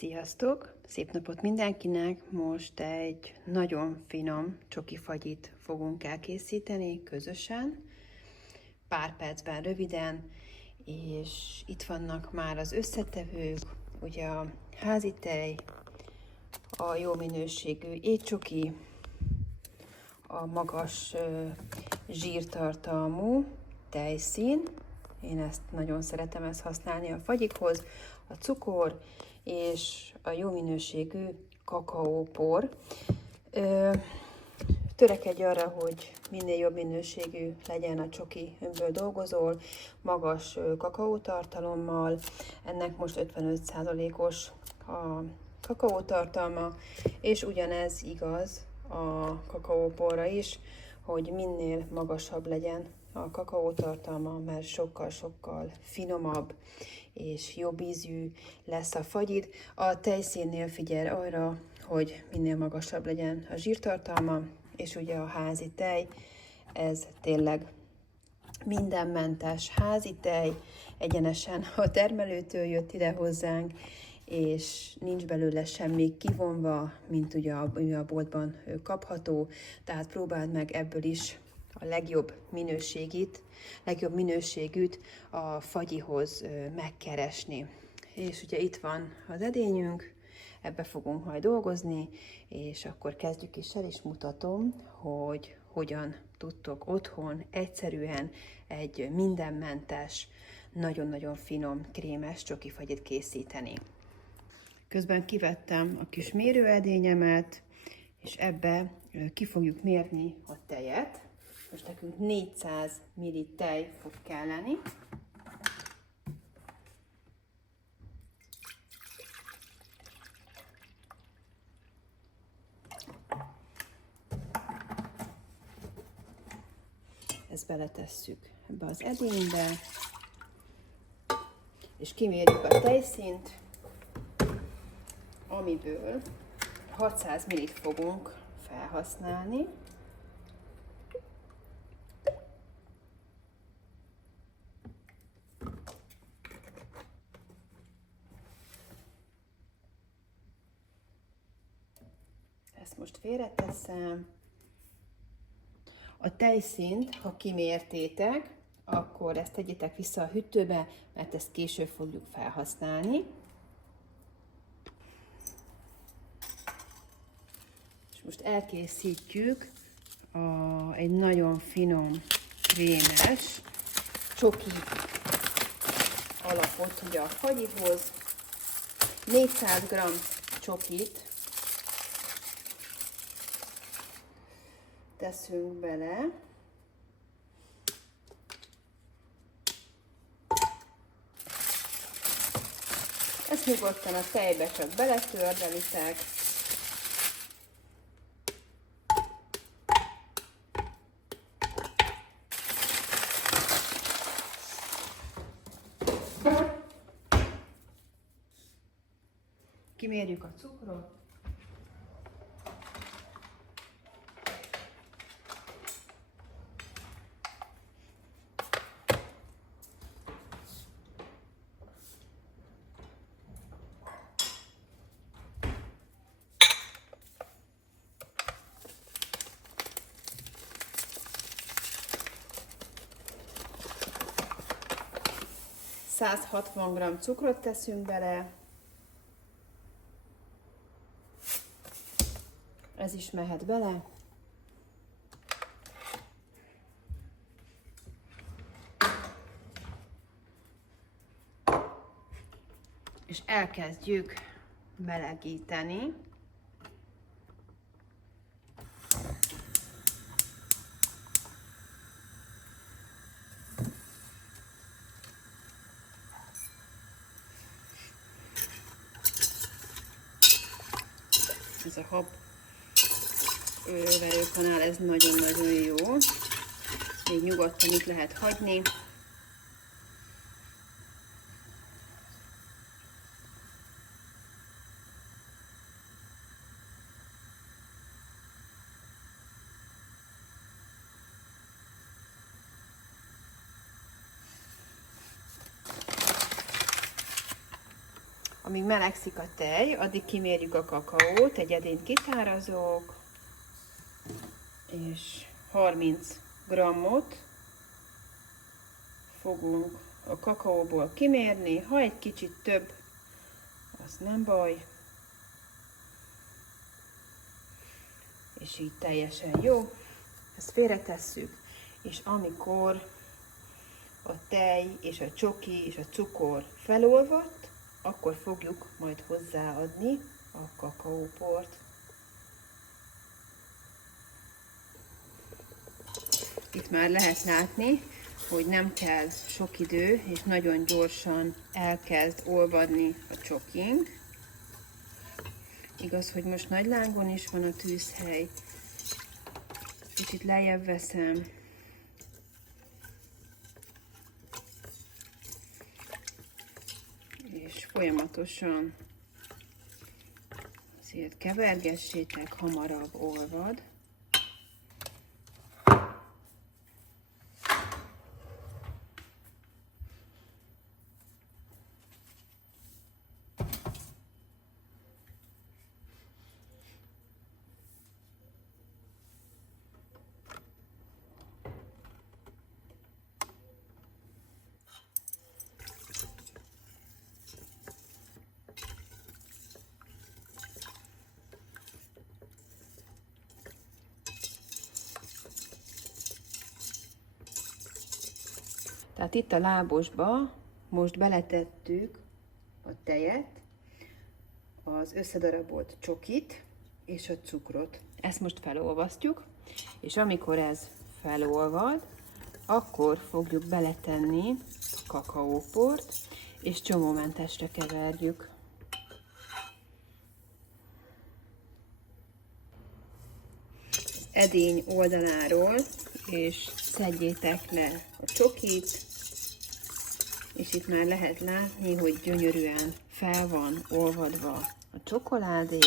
Sziasztok! Szép napot mindenkinek! Most egy nagyon finom csokifagyit fogunk elkészíteni közösen, pár percben röviden, és itt vannak már az összetevők, ugye a házi tej, a jó minőségű étcsoki, a magas zsírtartalmú tejszín, én ezt nagyon szeretem ezt használni a fagyikhoz, a cukor és a jó minőségű kakaópor. Törekedj arra, hogy minél jobb minőségű legyen a csoki, amiből dolgozol, magas kakaótartalommal. Ennek most 55%-os a kakaótartalma, és ugyanez igaz a kakaóporra is, hogy minél magasabb legyen a kakaótartalma, mert sokkal-sokkal finomabb és jobb ízű lesz a fagyid. A tejszínnél figyelj arra, hogy minél magasabb legyen a zsírtartalma, és ugye a házi tej, ez tényleg mindenmentes házi tej, egyenesen a termelőtől jött ide hozzánk, és nincs belőle semmi kivonva, mint ugye a boltban kapható, tehát próbáld meg ebből is a legjobb minőségűt a fagyihoz megkeresni. És ugye itt van az edényünk, ebbe fogunk majd dolgozni, és akkor kezdjük is el, és mutatom, hogy hogyan tudtok otthon egyszerűen egy mindenmentes, nagyon-nagyon finom, krémes csokifagyit készíteni. Közben kivettem a kis mérőedényemet, és ebbe ki fogjuk mérni a tejet. Most nekünk 400 ml tej fog kelleni. Ezt beletesszük ebbe az edénybe, és kimérjük a tejszínt, amiből 600 ml-t fogunk felhasználni. Ezt most félreteszem. A tejszínt, ha kimértétek, akkor ezt tegyétek vissza a hűtőbe, mert ezt később fogjuk felhasználni. És most elkészítjük egy nagyon finom, krémes csoki alapot ugye a fagyihoz. 400 g csokit teszünk bele. Ezt nyugodtan a tejbe csak beletörlelitek. Kimérjük a cukrot. ...160 g cukrot teszünk bele. Ez is mehet bele. És elkezdjük melegíteni. Ez a hab verőkanál, ez nagyon-nagyon jó. Még nyugodtan itt lehet hagyni. Amíg melegszik a tej, addig kimérjük a kakaót, egy edényt kitárazok, és 30 grammot fogunk a kakaóból kimérni. Ha egy kicsit több, az nem baj. És így teljesen jó. Ezt félretesszük, és amikor a tej és a csoki és a cukor felolvadt, akkor fogjuk majd hozzáadni a kakaóport. Itt már lehet látni, hogy nem kell sok idő, és nagyon gyorsan elkezd olvadni a csokink. Igaz, hogy most nagy lángon is van a tűzhely. Kicsit lejjebb veszem. És folyamatosan azért kevergessétek, hamarabb olvad. Tehát itt a lábosba most beletettük a tejet, az összedarabolt csokit és a cukrot. Ezt most felolvasztjuk, és amikor ez felolvad, akkor fogjuk beletenni a kakaóport, és csomómentesre keverjük. Edény oldaláról, és szedjétek le a csokit, és itt már lehet látni, hogy gyönyörűen fel van olvadva a csokoládé,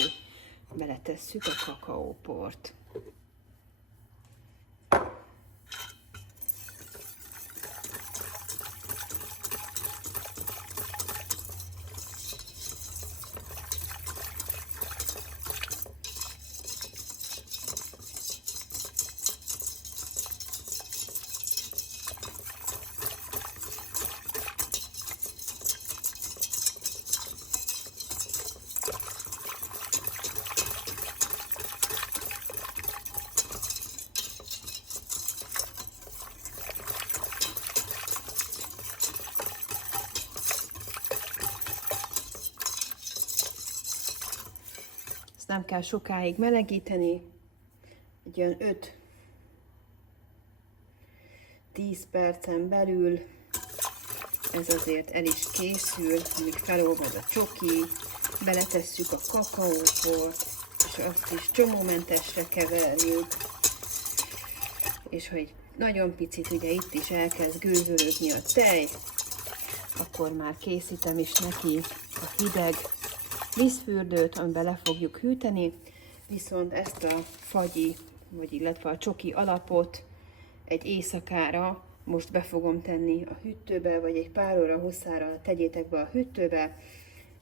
beletesszük a kakaóport. Ezt nem kell sokáig melegíteni, egy olyan 5-10 percen belül ez azért el is készül, amíg felolvad a csoki, beletesszük a kakaóport, és azt is csomómentesre keverjük, és hogy nagyon picit ugye itt is elkezd gőzölődni a tej, akkor már készítem is neki a hideg vízfürdőt, amiben le fogjuk hűteni, viszont ezt a fagyi, vagy illetve a csoki alapot egy éjszakára most be fogom tenni a hűtőbe, vagy egy pár óra hosszára tegyétek be a hűtőbe,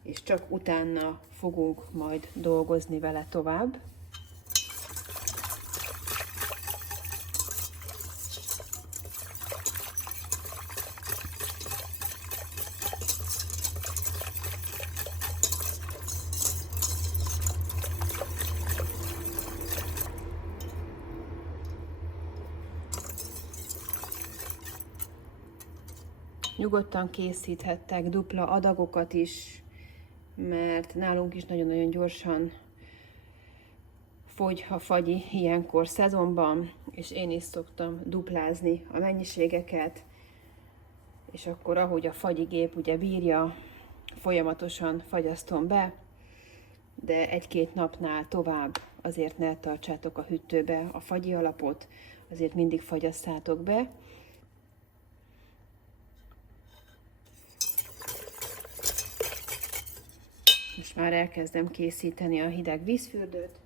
és csak utána fogunk majd dolgozni vele tovább. Nyugodtan készíthettek dupla adagokat is, mert nálunk is nagyon-nagyon gyorsan fogy a fagyi ilyenkor szezonban, és én is szoktam duplázni a mennyiségeket, és akkor ahogy a fagyigép ugye bírja, folyamatosan fagyasztom be, de egy-két napnál tovább azért ne tartsátok a hűtőbe a fagyi alapot, azért mindig fagyasszátok be. Most már elkezdem készíteni a hideg vízfürdőt.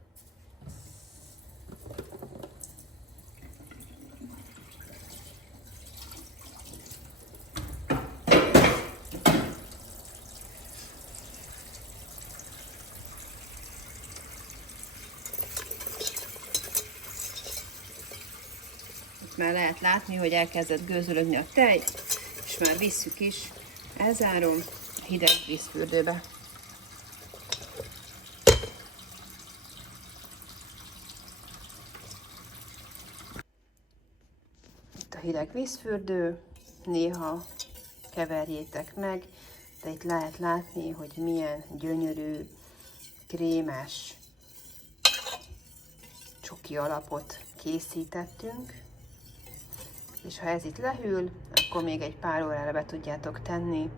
Itt már lehet látni, hogy elkezdett gőzölögni a tej, és már visszük is. Elzárom a hideg vízfürdőbe. Itt a hideg vízfürdő, néha keverjétek meg, de itt lehet látni, hogy milyen gyönyörű, krémes csoki alapot készítettünk. És ha ez itt lehűl, akkor még egy pár órára be tudjátok tenni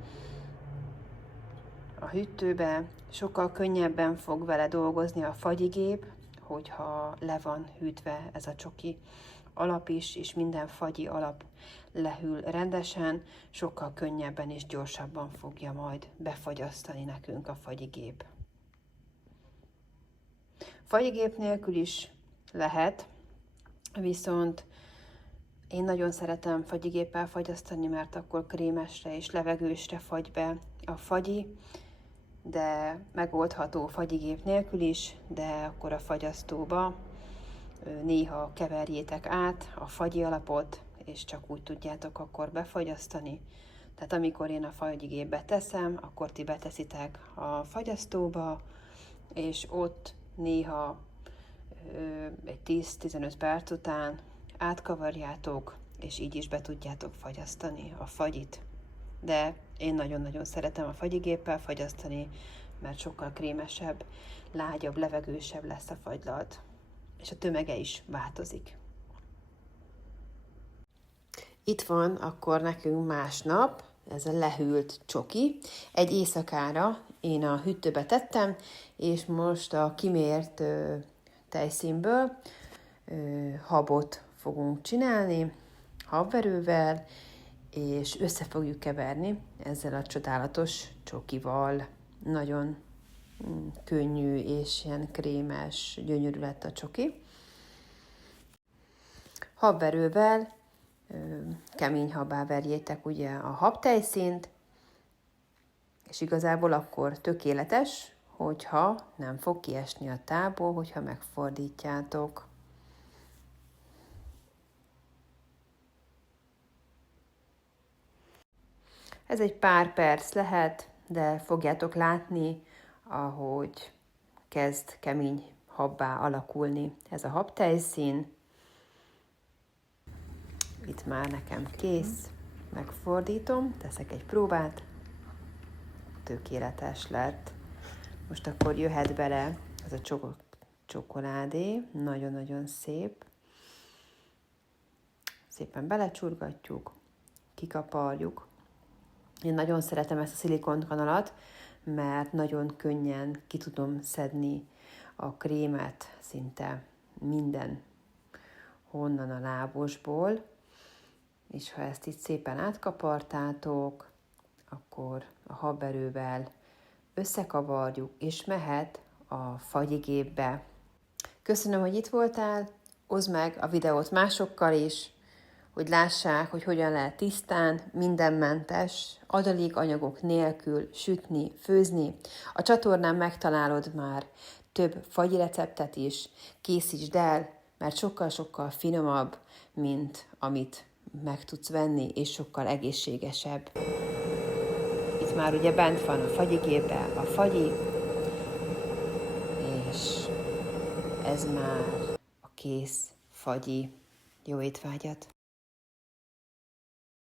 a hűtőbe. Sokkal könnyebben fog vele dolgozni a fagyigép, hogyha le van hűtve ez a csoki alap is, és minden fagyi alap lehűl rendesen, sokkal könnyebben és gyorsabban fogja majd befagyasztani nekünk a fagyigép. Fagyigép nélkül is lehet, viszont én nagyon szeretem fagyigéppel fagyasztani, mert akkor krémesre és levegősre fagy be a fagyi, de megoldható fagyigép nélkül is, de akkor a fagyasztóba néha keverjétek át a fagyi alapot, és csak úgy tudjátok akkor befagyasztani. Tehát amikor én a fagyigépbe teszem, akkor ti beteszitek a fagyasztóba, és ott néha egy 10-15 perc után átkavarjátok, és így is be tudjátok fagyasztani a fagyit. De én nagyon-nagyon szeretem a fagyigéppel fagyasztani, mert sokkal krémesebb, lágyabb, levegősebb lesz a fagylalt, és a tömege is változik. Itt van akkor nekünk másnap, ez a lehűlt csoki. Egy éjszakára én a hűtőbe tettem, és most a kimért tejszínből habot fogunk csinálni, habverővel, és össze fogjuk keverni ezzel a csodálatos csokival. Nagyon könnyű és ilyen krémes, gyönyörű lett a csoki. Habverővel kemény habbá verjétek ugye a habtejszínt, és igazából akkor tökéletes, hogyha nem fog kiesni a tából, hogyha megfordítjátok. Ez egy pár perc lehet, de fogjátok látni, ahogy kezd kemény habbá alakulni ez a habtejszín. Itt már nekem kész, megfordítom, teszek egy próbát, tökéletes lett. Most akkor jöhet bele ez a csokoládé, nagyon-nagyon szép. Szépen belecsurgatjuk, kikaparjuk. Én nagyon szeretem ezt a szilikonkanalat, mert nagyon könnyen ki tudom szedni a krémet szinte minden honnan a lábosból, és ha ezt itt szépen átkapartátok, akkor a habverővel összekavarjuk, és mehet a fagyigépbe. Köszönöm, hogy itt voltál, oszd meg a videót másokkal is, hogy lássák, hogy hogyan lehet tisztán, mindenmentes, adalékanyagok nélkül sütni, főzni. A csatornán megtalálod már több fagyi receptet is, készítsd el, mert sokkal-sokkal finomabb, mint amit meg tudsz venni, és sokkal egészségesebb. Itt már ugye bent van a fagyigépbe a fagyi, és ez már a kész fagyi. Jó étvágyat!